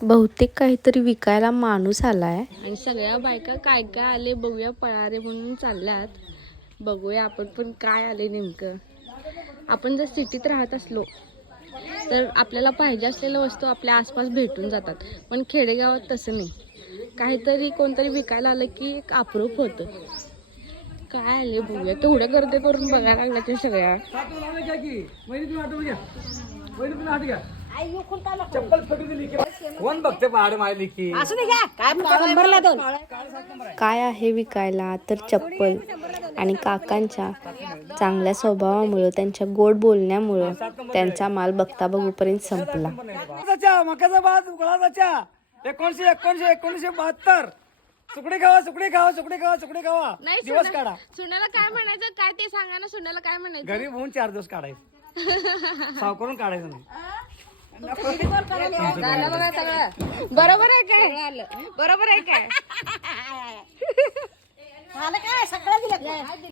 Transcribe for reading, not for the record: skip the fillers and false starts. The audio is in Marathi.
बहुतेक काहीतरी विकायला माणूस आलाय आणि सगळ्या बायका काय काय आले बघूया, पळारे म्हणून चालल्यात. बघूया आपण पण काय आले नेमकं. आपण जर सिटीत राहत असलो तर आपल्याला पाहिजे असलेल्या वस्तू आपल्या आसपास भेटून जातात, पण खेडेगावात तसं नाही. काहीतरी कोणतरी विकायला आलं की एक अप्रूप होतं. काय आले बघूया. तेवढं गर्दी करून बघायला लागल्या ते सगळ्या. कोण बघते पहाड मारली की काय आहे विकायला तर चप्पल. आणि काकांच्या चांगल्या स्वभावामुळं, त्यांच्या गोड बोलण्यामुळं त्यांचा माल बघता बघूपर्यंत संपला. मकाचा भात उकळाचा 1972 सुकडी खावा सुकडी खावा सुकडी खावा सुकडी खावा दिवस काढा. सुनाला काय म्हणायचं काय ते सांगा ना. सुनाला काय म्हणायचं? गरीब होऊन 4 दिवस काढायचं, सावकारून काढायचं नाही. बघा सगळं बरोबर आहे काय? बरोबर आहे काय?